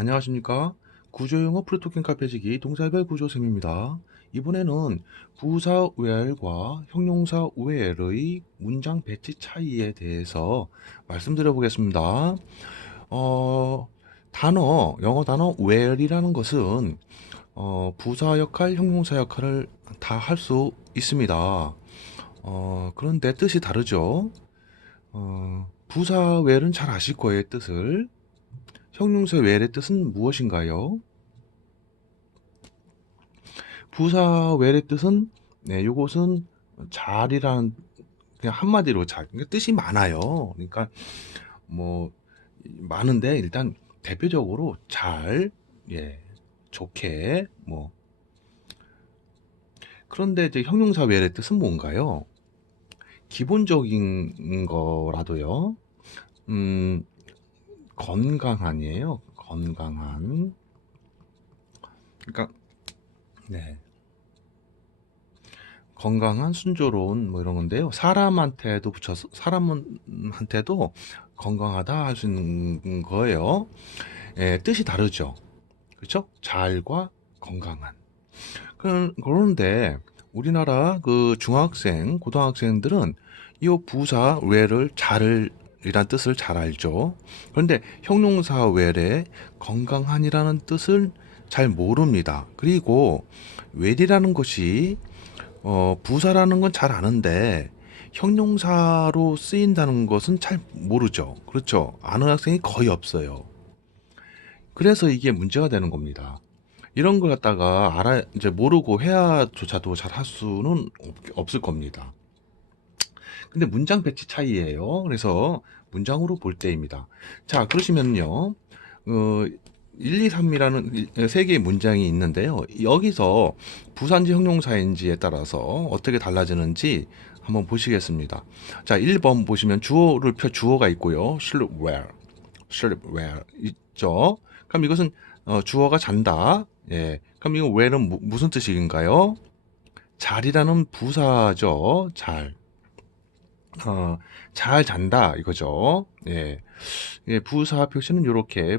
안녕하십니까. 구조용어 프로토킹 카페지기 동사별 구조쌤입니다. 이번에는 부사 외할과 형용사 외할의 문장 배치 차이에 대해서 말씀드려 보겠습니다. 어, 영어 단어 where이라는 것은 부사 역할, 형용사 역할을 다 할 수 있습니다. 그런데 뜻이 다르죠. 부사 where은 잘 아실 거예요, 뜻을. 형용사 where의 뜻은 무엇인가요? 부사 where의 뜻은 요것은 잘이라는 그냥 한마디로 잘. 그러니까 뜻이 많아요. 그러니까 뭐 많은데 일단 대표적으로 잘, 예, 좋게 뭐. 그런데 이제 형용사 where의 뜻은 뭔가요? 기본적인 거라도요. 음, 건강한이에요. 건강한. 그러니까 네. 건강한, 순조로운 뭐 이런 건데요. 사람한테도 붙여서 사람한테도 건강하다 할 수 있는 거예요. 예, 뜻이 다르죠. 그렇죠? 잘과 건강한. 그런데 우리나라 그 중학생, 고등학생들은 이 부사 where를 잘을 이란 뜻을 잘 알죠. 그런데 형용사 where의 건강한이라는 뜻을 잘 모릅니다. 그리고 where이라는 것이 부사라는 건 잘 아는데 형용사로 쓰인다는 것은 잘 모르죠. 그렇죠. 아는 학생이 거의 없어요. 그래서 이게 문제가 되는 겁니다. 이런 걸 갖다가 이제 모르고 해야조차도 잘 할 수는 없을 겁니다. 근데 문장 배치 차이예요. 그래서 문장으로 볼 때입니다. 자, 그러시면요. 1, 2, 3이라는 세 개의 문장이 있는데요. 여기서 부사인지 형용사인지에 따라서 어떻게 달라지는지 한번 보시겠습니다. 자, 1번 보시면 주어가 있고요. should wear 있죠. 그럼 이것은 주어가 잔다. 예. 그럼 이거 where는 무슨 뜻인가요? 잘이라는 부사죠. 어, 잘 잔다 이거죠. 예. 예, 부사 표시는 이렇게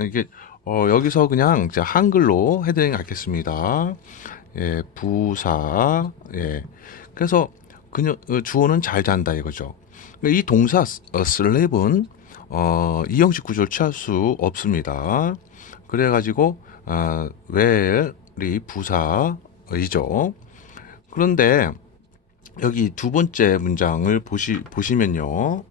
이게 여기서 그냥 이제 한글로 헤드링 갖겠습니다. 예, 부사. 예. 그래서 주어는 잘 잔다 이거죠. 그러니까 이 동사 슬립은 이형식 구조를 취할 수 없습니다. 그래가지고 where이 부사이죠. 그런데 여기 두 번째 문장을 보시면요.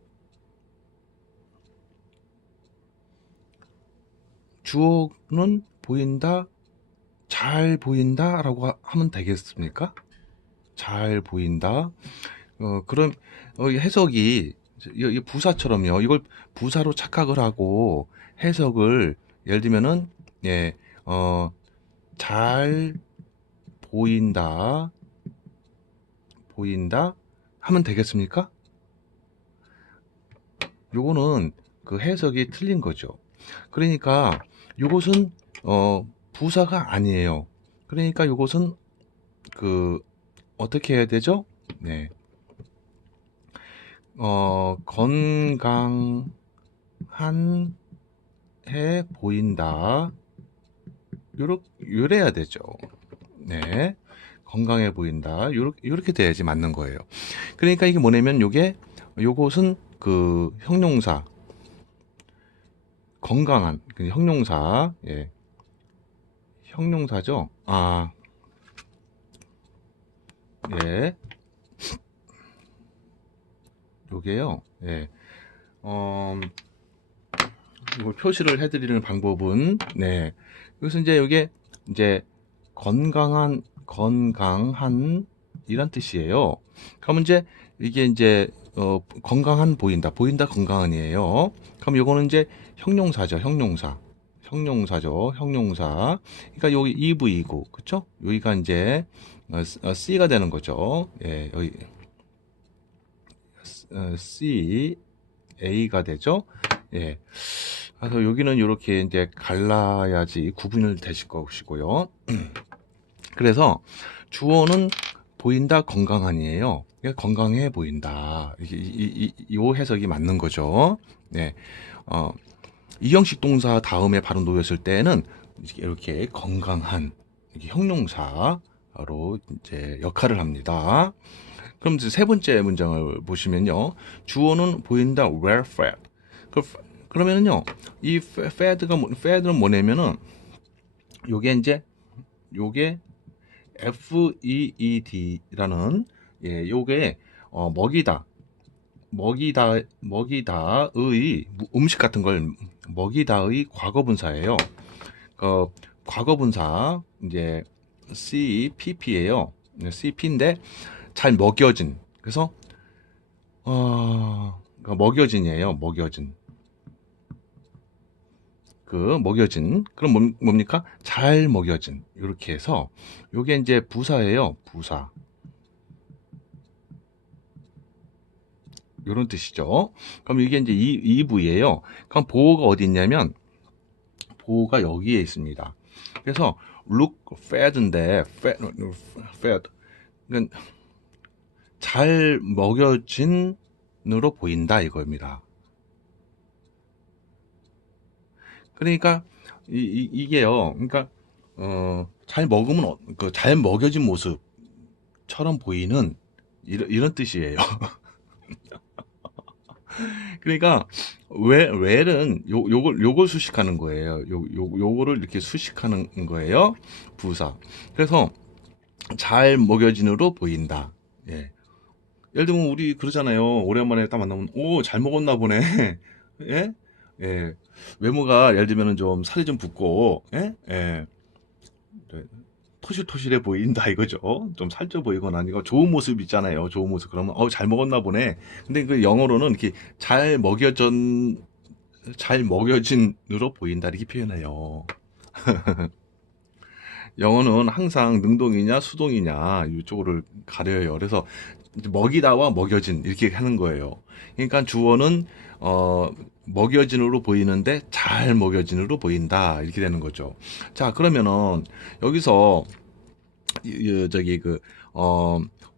주어는 보인다, 잘 보인다라고 하면 되겠습니까? 잘 보인다. 그럼 해석이 이 부사처럼요. 이걸 부사로 착각을 하고 해석을 예를 들면은 예, 잘 보인다, 보인다 하면 되겠습니까? 요거는 그 해석이 틀린 거죠. 그러니까 요것은 부사가 아니에요. 그러니까 요것은 그 어떻게 해야 되죠? 네. 건강한 해 보인다. 요래야 되죠. 네. 건강해 보인다. 요렇게 돼야지 맞는 거예요. 그러니까 이게 뭐냐면 요것은 그 형용사, 건강한, 그 형용사, 예. 형용사죠. 아, 예. 요게요. 예. 이걸 표시를 해드리는 방법은, 네. 그래서 이제 요게, 이제, 건강한, 이란 뜻이에요. 그럼 이제, 이게 이제, 건강한 보인다. 보인다 건강한이에요. 그럼 요거는 이제 형용사죠. 형용사죠. 형용사. 그러니까 여기 EV이고, 그쵸? 여기가 이제, C가 되는 거죠. 예, 여기, C, A가 되죠. 예. 그래서 여기는 이렇게 이제 갈라야지 구분을 되실 것이고요. 그래서 주어는 보인다 건강한이에요. 그러니까 건강해 보인다. 이 해석이 맞는 거죠. 네. 어, 이형식 동사 다음에 바로 놓였을 때는 이렇게 건강한 이렇게 형용사로 이제 역할을 합니다. 그럼 이제 세 번째 문장을 보시면요. 주어는 보인다 were fed. 그러면은요. 이 fed는 뭐냐면은 요게 이제 요게 FEED라는 요게 먹이다의 음식 같은 걸 먹이다의 과거분사예요. 과거분사 이제 CPP예요. CP인데 잘 먹여진. 그래서 먹여진이에요. 먹여진. 먹여진. 그럼 뭡니까? 잘 먹여진. 이렇게 해서 요게 이제 부사예요. 부사. 요런 뜻이죠. 그럼 이게 이제 2부예요. 그럼 보호가 어디 있냐면 보호가 여기에 있습니다. 그래서 look fed인데 fed 그러니까 잘 먹여진으로 보인다 이거입니다. 그러니까 이게요. 그러니까 잘 먹으면 잘 먹여진 모습처럼 보이는 이런 뜻이에요. 그러니까 where은 요걸 수식하는 거예요. 요거를 이렇게 수식하는 거예요. 부사. 그래서 잘 먹여진으로 보인다. 예. 예를 들면 우리 그러잖아요. 오랜만에 딱 만나면 오, 잘 먹었나 보네. 예? 예. 외모가 예를 들면은 좀 살이 좀 붓고 예? 예. 네. 토실토실해 보인다 이거죠. 좀 살쪄 보이거나 이거 좋은 모습 있잖아요. 좋은 모습 그러면 잘 먹었나 보네. 근데 그 영어로는 이렇게 잘 먹여진으로 보인다 이렇게 표현해요. 영어는 항상 능동이냐 수동이냐 이쪽을 가려요. 그래서 먹이다와 먹여진 이렇게 하는 거예요. 그러니까 주어는 먹여진으로 보이는데 잘 먹여진으로 보인다 이렇게 되는 거죠. 자 그러면은 여기서 저기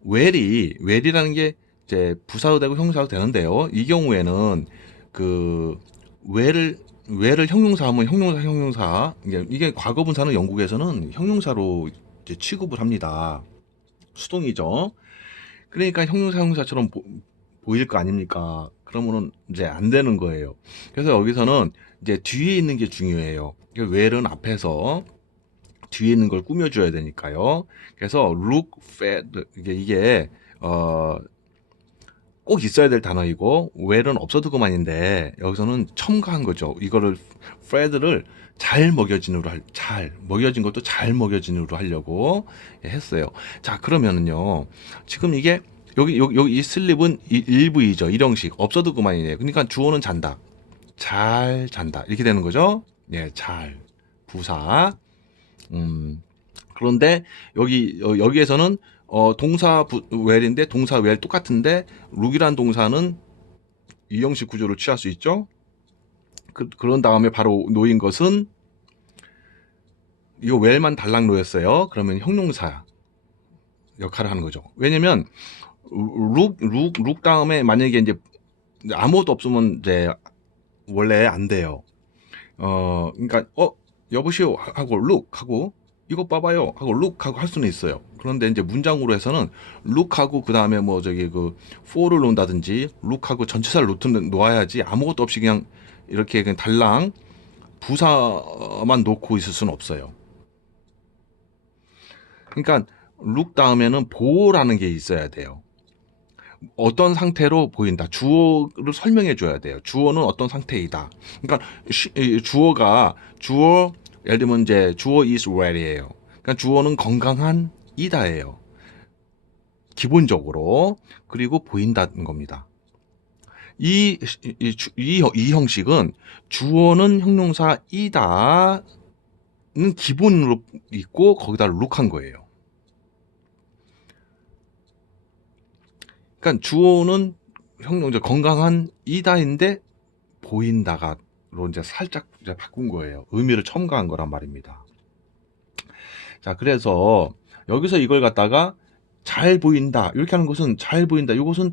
well이라는 게 이제 부사도 되고 형용사도 되는데요. 이 경우에는 well을 형용사 하면 형용사 이게 과거분사는 영국에서는 형용사로 이제 취급을 합니다. 수동이죠. 그러니까 형용사처럼 보일 거 아닙니까? 그러면은 이제 안 되는 거예요. 그래서 여기서는 이제 뒤에 있는 게 중요해요. well은 앞에서 뒤에 있는 걸 꾸며줘야 되니까요. 그래서 look fed 이게 꼭 있어야 될 단어이고 well은 없어도 그만인데 여기서는 첨가한 거죠. 이거를 fed를 잘 먹여진 것도 잘 먹여진으로 하려고 했어요. 자 그러면은요 지금 이게 여기 이 슬립은 일부이죠. 일형식 없어도 그만이네요. 그러니까 주어는 잔다, 잘 잔다 이렇게 되는 거죠. 예, 잘 부사. 그런데 여기에서는 동사 well인데 동사 well 똑같은데 look이란 동사는 이형식 구조를 취할 수 있죠. 그런 다음에 바로 놓인 것은 이거 well만 달랑 놓였어요. 그러면 형용사 역할을 하는 거죠. 왜냐면 look 다음에 만약에 이제 아무것도 없으면 이제 원래 안 돼요. 그러니까 여보시오 하고 look 하고 이거 봐봐요 하고 look 하고 할 수는 있어요. 그런데 이제 문장으로 해서는 look 하고 그 다음에 뭐 저기 for를 놓는다든지 look 하고 전치사를 놓아야지 아무것도 없이 그냥 이렇게 그냥 달랑 부사만 놓고 있을 수는 없어요. 그러니까 look 다음에는 보라는 게 있어야 돼요. 어떤 상태로 보인다. 주어를 설명해 줘야 돼요. 주어는 어떤 상태이다. 그러니까 주어 예를 들면 이제 주어 is well이에요. 그러니까 주어는 건강한 이다예요. 기본적으로. 그리고 보인다는 겁니다. 이 형식은 주어는 형용사 이다는 기본으로 있고 거기다 look한 거예요. 그러니까 주어는 형용사 건강한 이다인데 보인다가로 이제 살짝 이제 바꾼 거예요. 의미를 첨가한 거란 말입니다. 자, 그래서 여기서 이걸 갖다가 잘 보인다 이렇게 하는 것은 잘 보인다. 이것은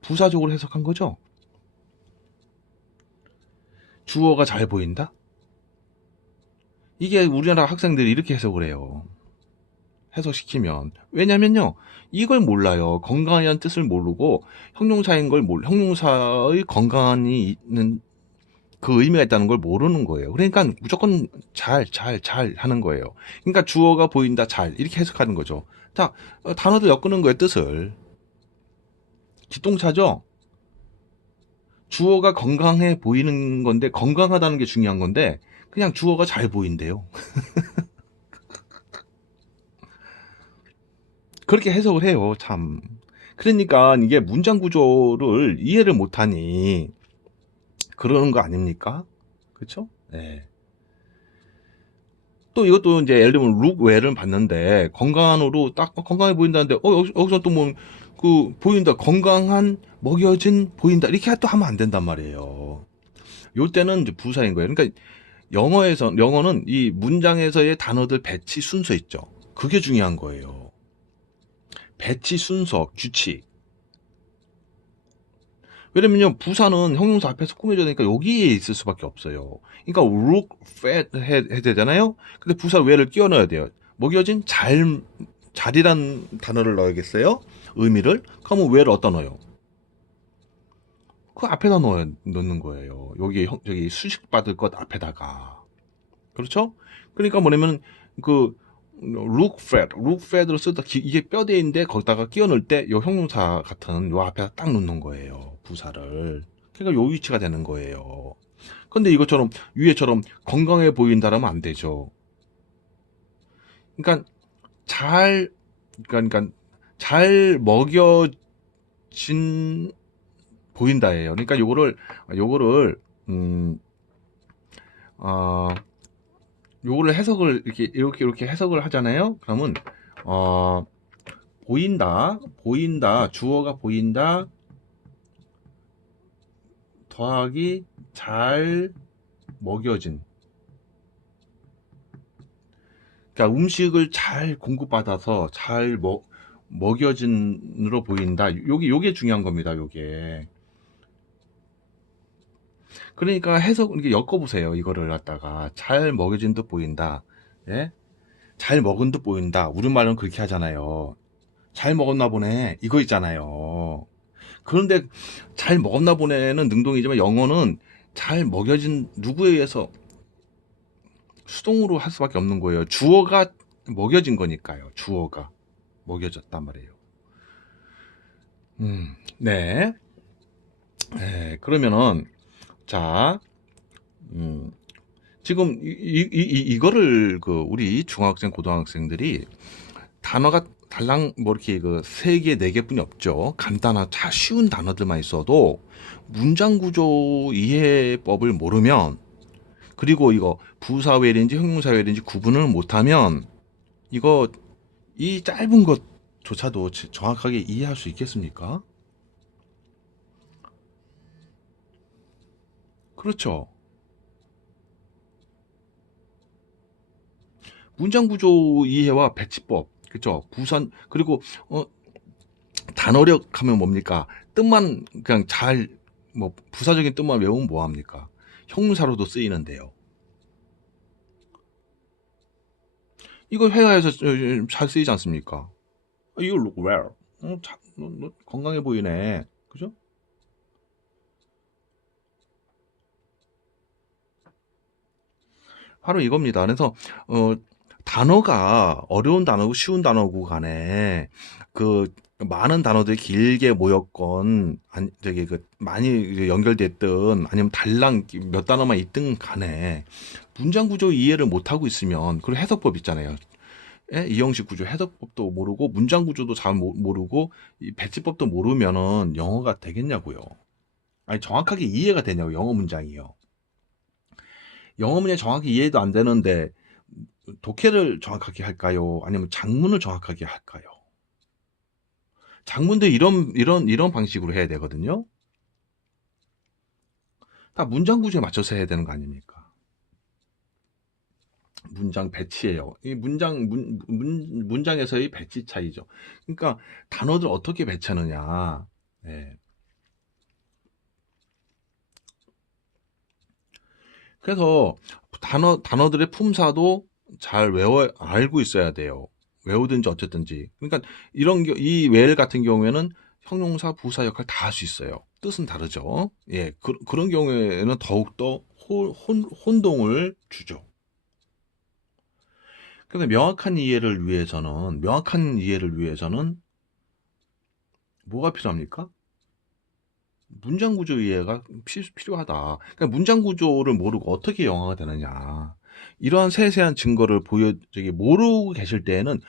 부사적으로 해석한 거죠. 주어가 잘 보인다? 이게 우리나라 학생들이 이렇게 해석을 해요. 해석시키면. 왜냐면요, 이걸 몰라요. 건강이라는 뜻을 모르고 형용사인 걸 형용사의 건강이 있는 그 의미가 있다는 걸 모르는 거예요. 그러니까 무조건 잘 하는 거예요. 그러니까 주어가 보인다, 잘 이렇게 해석하는 거죠. 자, 단어도 엮는 거예요, 뜻을. 기동차죠. 주어가 건강해 보이는 건데, 건강하다는 게 중요한 건데 그냥 주어가 잘 보인대요. 그렇게 해석을 해요, 참. 그러니까 이게 문장 구조를 이해를 못하니 그러는 거 아닙니까? 그렇죠? 네. 또 이것도 이제 예를 들면 look well은 봤는데 건강한으로 딱 건강해 보인다는데 여기서 또 뭐 그 보인다, 건강한, 먹여진, 보인다 이렇게 또 하면 안 된단 말이에요. 요 때는 이제 부사인 거예요. 그러니까 영어는 이 문장에서의 단어들 배치 순서 있죠. 그게 중요한 거예요. 배치 순서, 규칙. 왜냐면요, 부사는 형용사 앞에서 꾸며져야 되니까 여기에 있을 수밖에 없어요. 그러니까 look fat 해야 되잖아요. 근데 부사 well을 끼워 넣어야 돼요. 먹여진, 잘이란 단어를 넣어야겠어요. 의미를. 그러면 well을 어디다 넣어요? 그 앞에다 넣는 거예요. 저기 수식 받을 것 앞에다가. 그렇죠? 그러니까 뭐냐면 그 look fat를 쓰다 이게 뼈대인데 거기다가 끼워 넣을 때 요 형용사 같은 요 앞에다 딱 놓는 거예요. 부사를. 그러니까 요 위치가 되는 거예요. 근데 이것처럼 위에처럼 건강해 보인다라면 안 되죠. 그러니까 잘 그러니까 잘 먹여진 보인다예요. 그러니까 요거를 음 어, 요거를 해석을 이렇게 해석을 하잖아요. 그러면 어 보인다, 주어가 보인다 더하기 잘 먹여진. 그러니까 음식을 잘 공급받아서 잘 먹여진으로 보인다. 요게 중요한 겁니다. 요게. 그러니까 이렇게 엮어보세요. 이거를 갖다가 잘 먹여진 듯 보인다. 예? 잘 먹은 듯 보인다. 우리말은 그렇게 하잖아요. 잘 먹었나 보네. 이거 있잖아요. 그런데 잘 먹었나 보네는 능동이지만 영어는 잘 먹여진 누구에 의해서 수동으로 할 수밖에 없는 거예요. 주어가 먹여진 거니까요. 주어가 먹여졌단 말이에요. 네. 그러면은 자, 지금 이거를 그 우리 중학생, 고등학생들이 단어가 달랑 뭐 이렇게 그 3개, 4개뿐이 없죠. 간단한 쉬운 단어들만 있어도 문장 구조 이해법을 모르면, 그리고 이거 부사회인지 형용사회인지 구분을 못하면 이거 이 짧은 것조차도 정확하게 이해할 수 있겠습니까? 그렇죠. 문장 구조 이해와 배치법, 그렇죠. 그리고 단어력 하면 뭡니까? 뜻만 그냥 뭐 부사적인 뜻만 외우면 뭐 합니까? 형용사로도 쓰이는데요. 이거 회화에서 잘 쓰이지 않습니까? You look well. 너 건강해 보이네. 그죠? 바로 이겁니다. 그래서 어, 단어가 어려운 단어고 쉬운 단어고 간에 그 많은 단어들이 길게 모였건 아니 저기 그 많이 연결됐든 아니면 달랑 몇 단어만 있든 간에 문장 구조 이해를 못 하고 있으면, 그리고 해석법 있잖아요. 예? 이형식 구조 해석법도 모르고 문장 구조도 잘 모르고 이 배치법도 모르면은 영어가 되겠냐고요. 아니 정확하게 이해가 되냐고. 영어 문장이요. 영어 문장 정확히 이해도 안 되는데 독해를 정확하게 할까요? 아니면 작문을 정확하게 할까요? 작문도 이런 방식으로 해야 되거든요. 다 문장 구조에 맞춰서 해야 되는 거 아닙니까? 문장 배치예요. 이 문장에서의 배치 차이죠. 그러니까 단어들 어떻게 배치하느냐. 예. 그래서 단어들의 품사도 잘 알고 있어야 돼요. 외우든지 어쨌든지. 그러니까 이 where 같은 경우에는 형용사, 부사 역할 다 할 수 있어요. 뜻은 다르죠. 예, 그런 경우에는 더욱더 혼동을 주죠. 그래서 명확한 이해를 위해서는 뭐가 필요합니까? 문장 구조 이해가 필요하다. 그러니까 문장 구조를 모르고 어떻게 영어가 되느냐. 이러한 세세한 증거를 모르고 계실 때에는,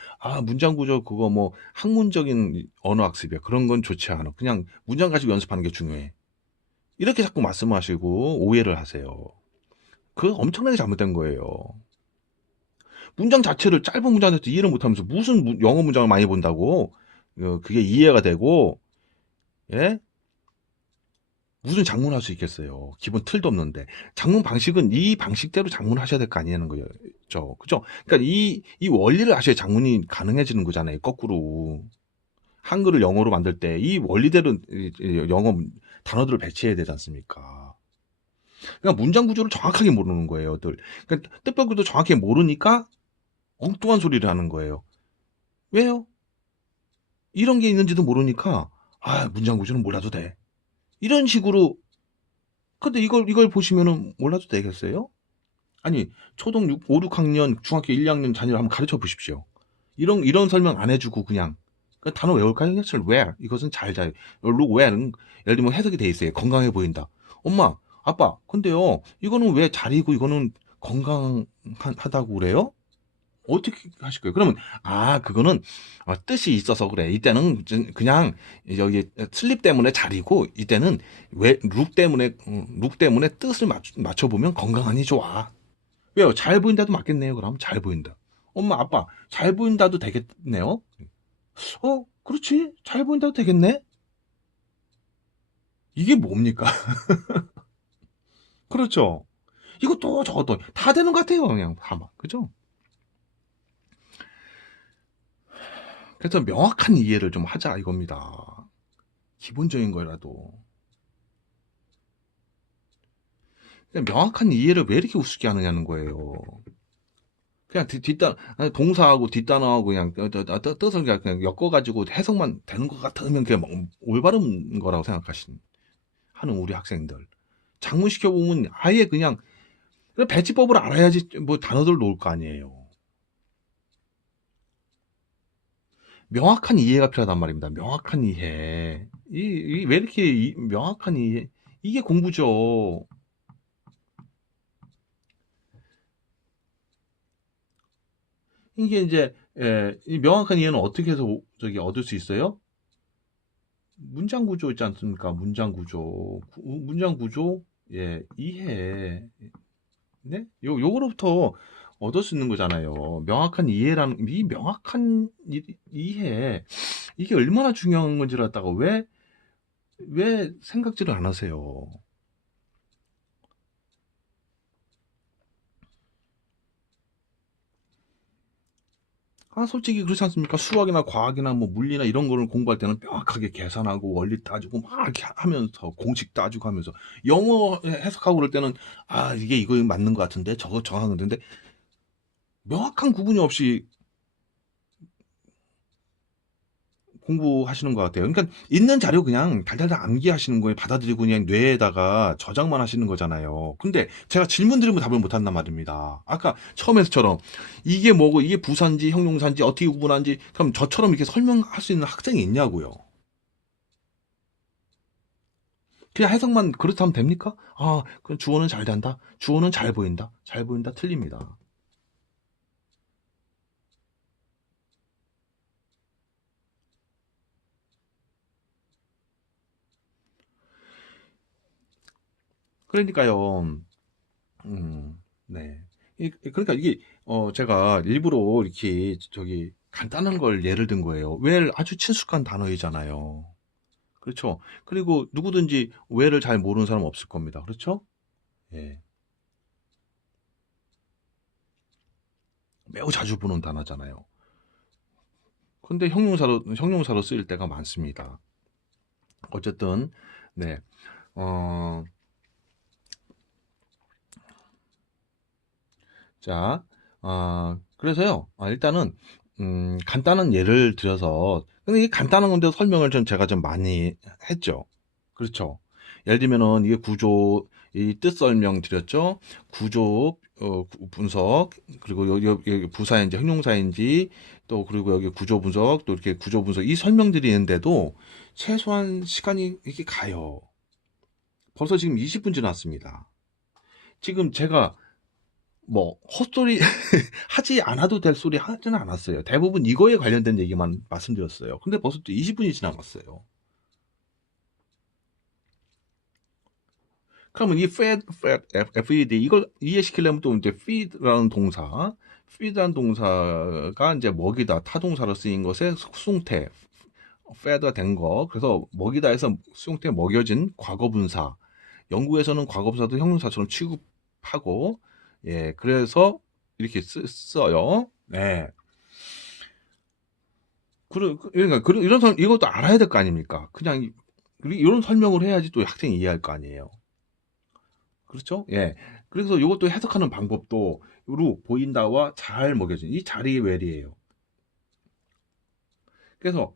문장 구조 그거 뭐 학문적인 언어 학습이야. 그런 건 좋지 않아. 그냥 문장 가지고 연습하는 게 중요해. 이렇게 자꾸 말씀하시고 오해를 하세요. 그거 엄청나게 잘못된 거예요. 문장 자체를 짧은 문장 자체 이해를 못하면서 무슨 영어 문장을 많이 본다고 그게 이해가 되고, 예? 무슨 장문할 수 있겠어요. 기본 틀도 없는데. 장문 방식은 이 방식대로 장문하셔야 될 거 아니냐는 거죠. 그죠? 그러니까 이 원리를 아셔야 장문이 가능해지는 거잖아요. 거꾸로. 한글을 영어로 만들 때 이 원리대로 영어 단어들을 배치해야 되지 않습니까? 그러니까 문장 구조를 정확하게 모르는 거예요. 그러니까 뜻밖에도 정확히 모르니까 엉뚱한 소리를 하는 거예요. 왜요? 이런 게 있는지도 모르니까, 문장 구조는 몰라도 돼. 이런 식으로. 근데 이걸 보시면은 몰라도 되겠어요? 아니, 초등 5, 6학년, 중학교 1, 2학년 자녀를 한번 가르쳐 보십시오. 이런 설명 안 해주고 그냥 그 단어 외울까요? where. 이것은 잘. look where는 예를 들면 해석이 돼 있어요. 건강해 보인다. 엄마, 아빠, 근데요, 이거는 왜 잘이고 이거는 건강하다고 그래요? 어떻게 하실 거예요? 그러면, 그거는 뜻이 있어서 그래. 이때는 그냥 여기 슬립 때문에 잘이고, 이때는 룩 때문에 뜻을 맞춰보면 건강하니 좋아. 왜요? 잘 보인다도 맞겠네요. 그럼 잘 보인다. 엄마, 아빠, 잘 보인다도 되겠네요. 그렇지. 잘 보인다도 되겠네. 이게 뭡니까? 그렇죠. 이것도 저것도 다 되는 것 같아요. 그냥 다 막. 그죠? 그래서 명확한 이해를 좀 하자 이겁니다. 기본적인 거라도. 명확한 이해를 왜 이렇게 우습게 하느냐는 거예요. 그냥 동사하고 뒷단어하고 그냥 뜻을 그냥 엮어가지고 해석만 되는 것 같으면 그냥 올바른 거라고 하는 우리 학생들. 장문시켜보면 아예 그냥 배치법을 알아야지 뭐 단어들 놓을 거 아니에요. 명확한 이해가 필요하단 말입니다. 명확한 이해. 왜 이렇게 명확한 이해? 이게 공부죠. 이게 이제 이 명확한 이해는 어떻게 해서 얻을 수 있어요? 문장 구조 있지 않습니까? 문장 구조, 예, 이해, 네? 요거로부터 얻을 수 있는 거잖아요. 이 명확한 이해, 이게 얼마나 중요한 건지를 갖다가 왜 생각지를 안 하세요? 솔직히 그렇지 않습니까? 수학이나 과학이나 뭐 물리나 이런 거를 공부할 때는 명확하게 계산하고 원리 따지고 막 이렇게 하면서 공식 따지고 하면서 영어 해석하고 그럴 때는 이게 이거 맞는 것 같은데 저거 정확한 건데 명확한 구분이 없이 공부하시는 것 같아요. 그러니까 있는 자료 그냥 달달달 암기하시는 거에 받아들이고 그냥 뇌에다가 저장만 하시는 거잖아요. 근데 제가 질문 드리면 답을 못 한단 말입니다. 아까 처음에서처럼 이게 뭐고 이게 부사인지 형용사인지 어떻게 구분하는지 그럼 저처럼 이렇게 설명할 수 있는 학생이 있냐고요. 그냥 해석만 그렇다 하면 됩니까? 그럼 주어는 잘 된다. 주어는 잘 보인다. 잘 보인다. 틀립니다. 그러니까요. 네. 그러니까 이게 제가 일부러 이렇게 간단한 걸 예를 든 거예요. 왜 아주 친숙한 단어이잖아요. 그렇죠. 그리고 누구든지 왜를 잘 모르는 사람 없을 겁니다. 그렇죠? 예. 매우 자주 보는 단어잖아요. 근데 형용사로 쓰일 때가 많습니다. 어쨌든, 네. 어, 자, 그래서요, 일단은, 간단한 예를 들어서, 근데 이 간단한 건데 설명을 제가 좀 많이 했죠. 그렇죠. 예를 들면은, 이게 구조, 이 뜻 설명 드렸죠. 구조, 분석, 그리고 여기 부사인지 형용사인지, 또 그리고 여기 구조 분석, 또 이렇게 구조 분석, 이 설명드리는데도 최소한 시간이 이렇게 가요. 벌써 지금 20분 지났습니다. 지금 제가 뭐 헛소리 하지 않아도 될 소리 하지는 않았어요. 대부분 이거에 관련된 얘기만 말씀드렸어요. 근데 벌써 또 20분이 지나갔어요. 그러면 이 FED 이걸 이해시키려면 또 이제 feed라는 동사, feed라는 동사가 이제 먹이다 타동사로 쓰인 것의 수동태 fed가 된 거. 그래서 먹이다 해서 수동태 먹여진 과거분사. 영국에서는 과거분사도 형용사처럼 취급하고, 예, 그래서 이렇게 써요. 네. 그러니까 이것도 알아야 될 거 아닙니까? 그냥 이런 설명을 해야지 또 학생이 이해할 거 아니에요. 그렇죠? 예. 그래서 이것도 해석하는 방법도 로 보인다와 잘 먹여진 이 자리의 웰이에요. 그래서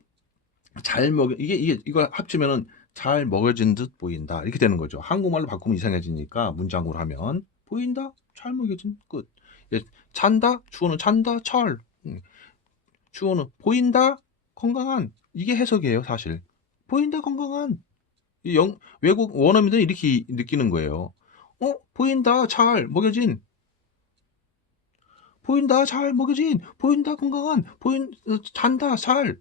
잘 먹여 이게 이거 합치면은 잘 먹여진 듯 보인다 이렇게 되는 거죠. 한국말로 바꾸면 이상해지니까 문장으로 하면 보인다 잘 먹여진 끝. 예, 찬다 주어는 찬다 철. 주어는 보인다 건강한 이게 해석이에요 사실. 보인다 건강한 외국 원어민들은 이렇게 느끼는 거예요. 보인다 잘 먹여진 보인다 잘 먹여진 보인다 건강한 잔다 잘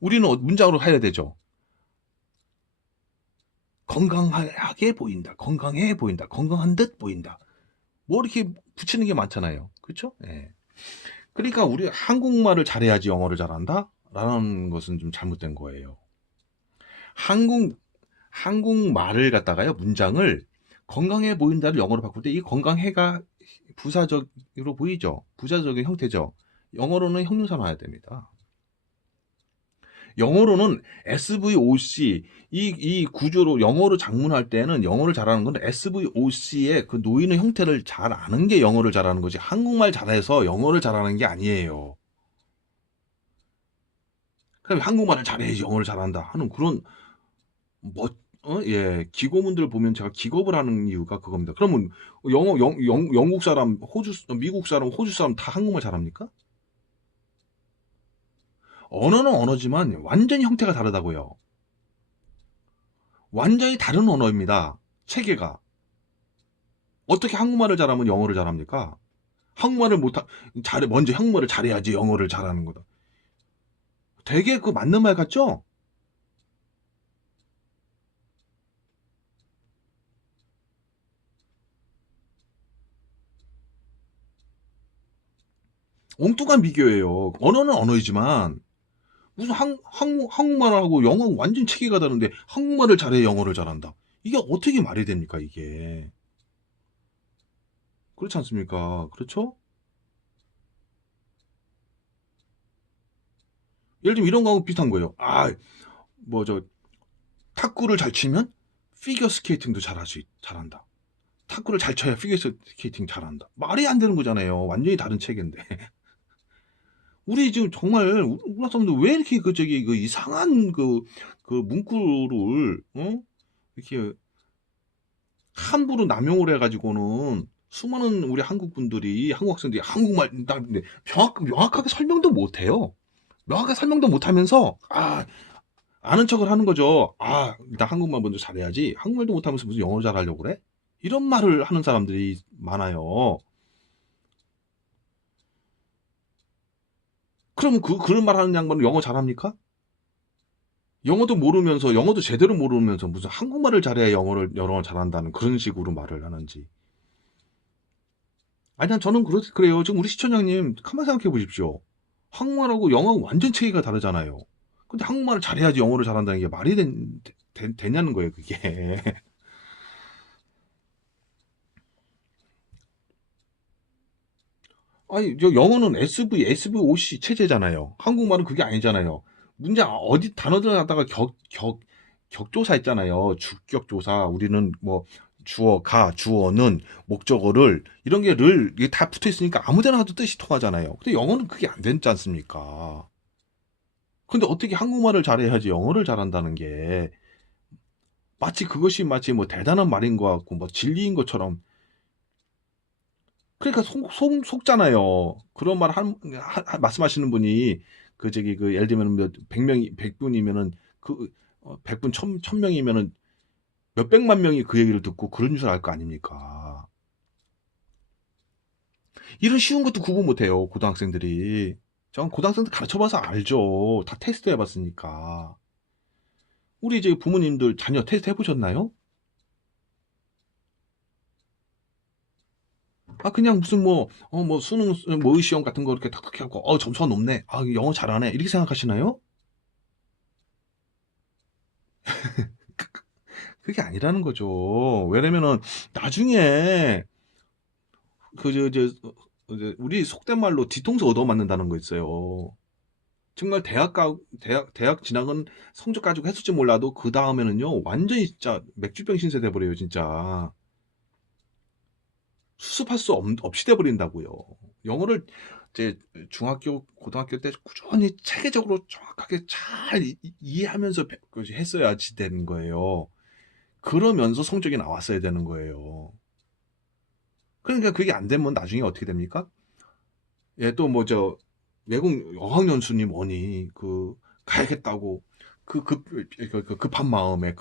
우리는 문장으로 해야 되죠. 건강하게 보인다 건강해 보인다 건강한 듯 보인다 뭐 이렇게 붙이는 게 많잖아요. 그렇죠? 예. 그러니까 우리 한국말을 잘해야지 영어를 잘한다 라는 것은 좀 잘못된 거예요. 한국말을 갖다가요, 문장을 건강해 보인다를 영어로 바꿀 때 이 건강해가 부사적으로 보이죠? 부사적인 형태죠? 영어로는 형용사 나와야 됩니다. 영어로는 SVOC, 이 구조로 영어로 작문할 때는 영어를 잘하는 건 SVOC의 그 놓이는 형태를 잘 아는 게 영어를 잘하는 거지 한국말 잘해서 영어를 잘하는 게 아니에요. 그럼 한국말을 잘해야지 영어를 잘한다 하는 그런 예, 기고문들 보면 제가 기겁을 하는 이유가 그겁니다. 그러면 영국 사람, 미국 사람, 호주 사람 다 한국말 잘합니까? 언어는 언어지만 완전히 형태가 다르다고요. 완전히 다른 언어입니다. 체계가. 어떻게 한국말을 잘하면 영어를 잘합니까? 한국말을 먼저 한국말을 잘해야지 영어를 잘하는 거다. 되게 그 맞는 말 같죠? 엉뚱한 비교예요. 언어는 언어이지만 무슨 한국말하고 영어 완전 체계가 다른데 한국말을 잘해 영어를 잘한다. 이게 어떻게 말이 됩니까 이게. 그렇지 않습니까? 그렇죠? 예를 들면 이런 거하고 비슷한 거예요. 탁구를 잘 치면 피겨 스케이팅도 잘한다. 탁구를 잘 쳐야 피겨 스케이팅 잘한다. 말이 안 되는 거잖아요. 완전히 다른 체계인데. 우리 지금 정말 우리나라 사람들 왜 이렇게 그 이상한 그 문구를 이렇게 함부로 남용을 해가지고는 수많은 우리 한국 분들이 한국 학생들이 한국말 근데 명확하게 설명도 못해요. 명확하게 설명도 못하면서 아는 척을 하는 거죠. 일단 한국말 먼저 잘해야지. 한국말도 못하면서 무슨 영어를 잘하려고 그래? 이런 말을 하는 사람들이 많아요. 그러면 그런 말 하는 양반은 영어 잘합니까? 영어도 제대로 모르면서 무슨 한국말을 잘해야 영어를 잘한다는 그런 식으로 말을 하는지. 아니, 저는 그래요. 지금 우리 시청자님, 가만 생각해 보십시오. 한국말하고 영어하고 완전 체계가 다르잖아요. 근데 한국말을 잘해야지 영어를 잘한다는 게 말이 되냐는 거예요, 그게. 아니, 영어는 SVOC 체제잖아요. 한국말은 그게 아니잖아요. 문제 어디 단어들 갖다가 격조사 있잖아요. 주격조사. 우리는 뭐 주어, 가, 주어는 목적어를 이런 게를 이게 다 붙어 있으니까 아무데나 하도 뜻이 통하잖아요. 근데 영어는 그게 안 되지 않습니까? 근데 어떻게 한국말을 잘해야지 영어를 잘한다는 게 마치 그것이 마치 뭐 대단한 말인 것 같고 뭐 진리인 것처럼 그러니까 속잖아요. 그런 말 말씀하시는 분이 그 저기 그 예를 들면 몇 100명이 100분이면은 그 100분 1000명이면은 몇백만 명이 그 얘기를 듣고 그런 줄 알 거 아닙니까? 이런 쉬운 것도 구분 못 해요, 고등학생들이. 전 고등학생들 가르쳐 봐서 알죠. 다 테스트 해 봤으니까. 우리 이제 부모님들 자녀 테스트 해 보셨나요? 아 그냥 무슨 뭐 수능 모의 시험 같은 거 이렇게 탁탁 해 갖고 점수가 높네. 아 영어 잘하네. 이렇게 생각하시나요? 그게 아니라는 거죠. 왜냐면은 나중에 그 우리 속된 말로 뒤통수 얻어맞는다는 거 있어요. 정말 대학 진학은 성적 가지고 했을지 몰라도 그 다음에는요 완전히 진짜 맥주병 신세 돼버려요 진짜. 수습할 수 없이 돼버린다고요. 영어를 이제 중학교 고등학교 때 꾸준히 체계적으로 정확하게 잘 이해하면서 했어야지 되는 거예요. 그러면서 성적이 나왔어야 되는 거예요. 그러니까 그게 안 되면 나중에 어떻게 됩니까? 예, 또 뭐 외국 어학연수니 뭐니 가야겠다고 급한 마음에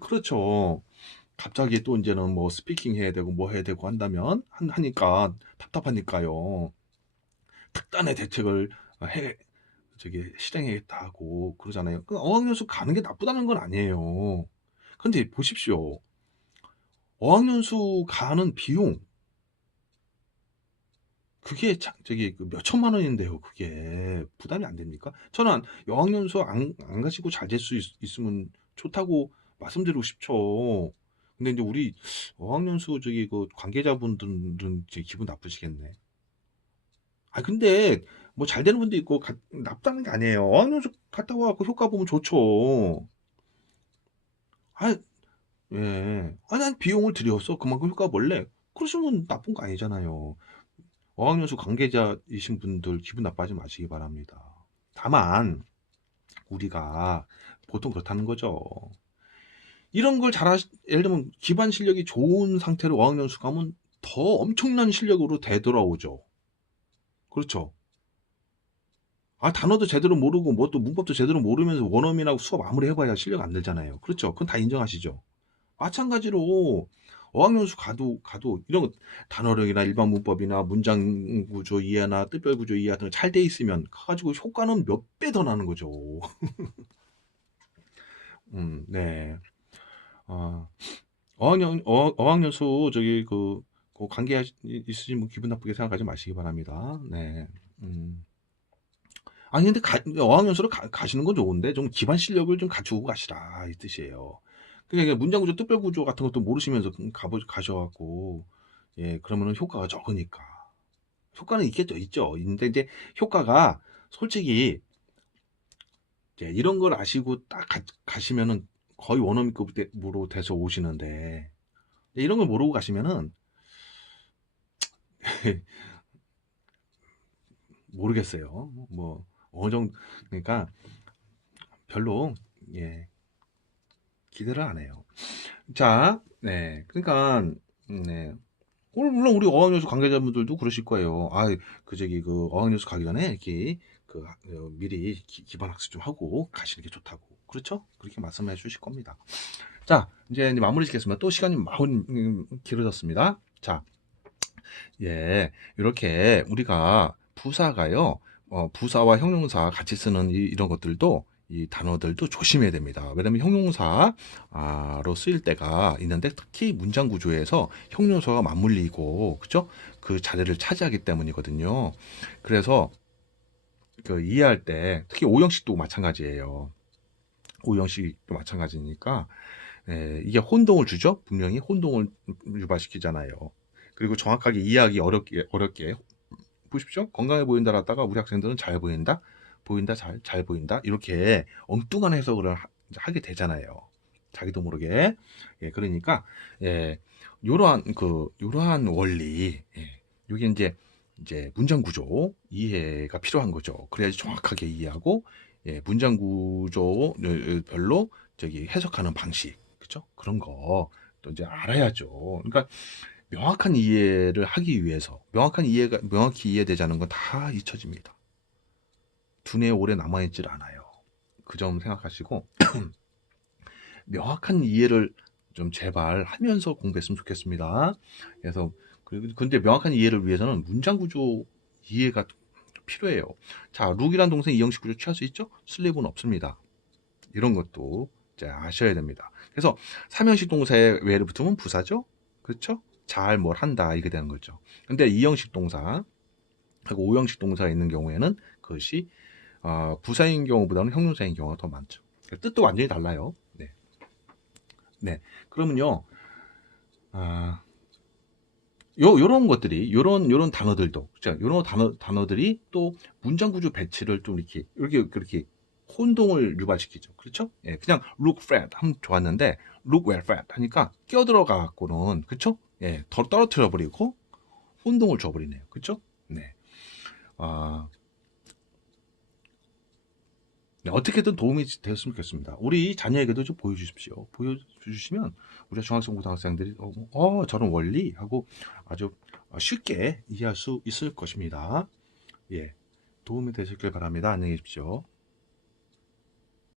그렇죠. 갑자기 또 이제는 뭐 스피킹 해야 되고 뭐 해야 되고 한다면 하니까 답답하니까요. 특단의 대책을 해 실행해야겠다 하고 그러잖아요. 그 어학연수 가는 게 나쁘다는 건 아니에요. 근데 보십시오. 어학연수 가는 비용 그게 몇 천만 원인데요. 그게 부담이 안 됩니까? 저는 어학연수 안 가시고 잘 될 수 있으면 좋다고 말씀드리고 싶죠. 근데 이제 우리 어학연수 그 관계자분들은 이제 기분 나쁘시겠네. 아 근데 뭐 잘 되는 분도 있고 나쁘다는 게 아니에요. 어학연수 갔다 와서 효과 보면 좋죠. 아 예. 아니 난 비용을 들였어. 그만큼 효과가 뭘래? 그러시면 나쁜 거 아니잖아요. 어학연수 관계자이신 분들 기분 나빠하지 마시기 바랍니다. 다만 우리가 보통 그렇다는 거죠. 이런 걸 예를 들면 기반 실력이 좋은 상태로 어학연수 가면 더 엄청난 실력으로 되돌아오죠. 그렇죠. 아 단어도 제대로 모르고 뭐 또 문법도 제대로 모르면서 원어민하고 수업 아무리 해봐야 실력 안 늘잖아요. 그렇죠. 그건 다 인정하시죠. 마찬가지로 어학연수 가도 이런 거 단어력이나 일반 문법이나 문장 구조 이해나 뜻별 구조 이해 같은 거 잘 돼 있으면 가가지고 효과는 몇 배 더 나는 거죠. 네. 아, 어학연수 그 관계 있으신 분 기분 나쁘게 생각하지 마시기 바랍니다. 네. 음. 아니 근데 어학연수를 가시는 건 좋은데 좀 기반 실력을 좀 갖추고 가시라 이 뜻이에요. 그러니까 문장 구조, 뜻별 구조 같은 것도 모르시면서 가셔갖고 예 그러면은 효과가 적으니까 효과는 있겠죠, 있죠. 근데 이제 효과가 솔직히 이제 이런 걸 아시고 딱 가시면은 거의 원어민급으로 돼서 오시는데 이런 걸 모르고 가시면은 모르겠어요. 뭐 어느 정도 그러니까 별로 예 기대를 안 해요. 자, 네. 그러니까, 네. 물론 우리 어학연수 관계자분들도 그러실 거예요. 아, 그 어학연수 가기 전에 이렇게 미리 기반 학습 좀 하고 가시는 게 좋다고. 그렇죠? 그렇게 말씀해 주실 겁니다. 자, 이제 마무리 짓겠습니다. 또 시간이 길어졌습니다. 자, 예. 이렇게 우리가 부사가요. 부사와 형용사 같이 쓰는 이런 것들도 이 단어들도 조심해야 됩니다. 왜냐면 형용사로 쓰일 때가 있는데 특히 문장 구조에서 형용사가 맞물리고 그죠? 그 자리를 차지하기 때문이거든요. 그래서 그 이해할 때 특히 오형식도 마찬가지예요. 오형식도 마찬가지니까 이게 혼동을 주죠. 분명히 혼동을 유발시키잖아요. 그리고 정확하게 이해하기 어렵게 보십시오. 건강해 보인다 놨다가 우리 학생들은 잘 보인다, 보인다, 잘 보인다 이렇게 엉뚱한 해석을 하게 되잖아요. 자기도 모르게. 예, 그러니까 예, 요러한 원리, 예, 요게 이제 문장 구조 이해가 필요한 거죠. 그래야지 정확하게 이해하고, 예, 문장 구조별로 저기 해석하는 방식, 그죠? 그런 거 또 이제 알아야죠. 그러니까 명확한 이해를 하기 위해서, 명확히 이해되자는 건 다 잊혀집니다. 두뇌에 오래 남아있질 않아요. 그 점 생각하시고 명확한 이해를 좀 제발 하면서 공부했으면 좋겠습니다. 그래서 근데 명확한 이해를 위해서는 문장 구조 이해가 필요해요. 자, 룩이란 동생 이형식 구조 취할 수 있죠? 슬립은 없습니다. 이런 것도 이제 아셔야 됩니다. 그래서 삼형식 동사에 외를 붙으면 부사죠? 그렇죠? 잘 뭘 한다 이게 되는 거죠. 근데 이형식 동사 하고 오형식 동사가 있는 경우에는 그것이 부사인 경우보다는 형용사인 경우가 더 많죠. 뜻도 완전히 달라요. 네. 네. 그러면요. 아, 요런 것들이, 요런 단어들도, 자, 요런 단어들이 또 문장 구조 배치를 좀 그렇게 혼동을 유발시키죠. 그렇죠? 예, 그냥 look fat 하면 좋았는데, look well fat 하니까 끼어들어가 갖고는, 그렇죠? 예, 더 떨어뜨려 버리고 혼동을 줘버리네요. 그렇죠? 네. 아, 네, 어떻게든 도움이 되었으면 좋겠습니다. 우리 자녀에게도 좀 보여주십시오. 보여주시면 우리 중학생, 고등학생들이 저런 원리 하고 아주 쉽게 이해할 수 있을 것입니다. 예, 도움이 되셨길 바랍니다. 안녕히 계십시오.